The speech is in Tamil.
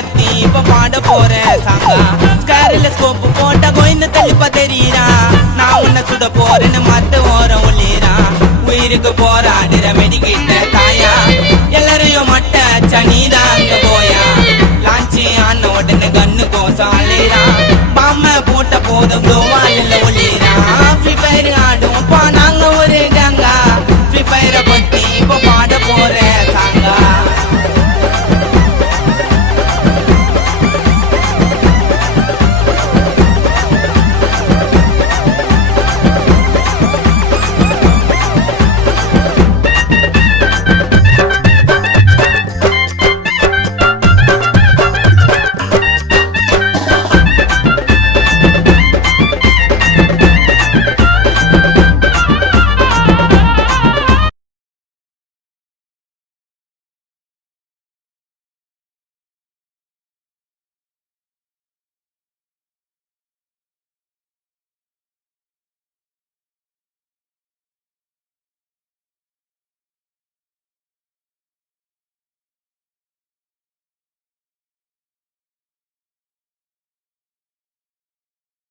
பத்தி இப்ப பாட போறேன் சாங்கா. ஸ்கேரில் ஸ்கோப்பு போட்ட கோயின்னு தெளிப்பா தெரியுறா. நான் உன்னை சுட போறேன்னு மத்த ஓரம் உள்ளீரா. உயிருக்கு போராடுற மெடிக்கிட்ட தாயா, எல்லாரையும் மட்ட சனிதான் அங்க போயா. லான்ச்சி ஆன உடனே கண்ணு கோசம் அலையிறா. பாம போட்ட போதும்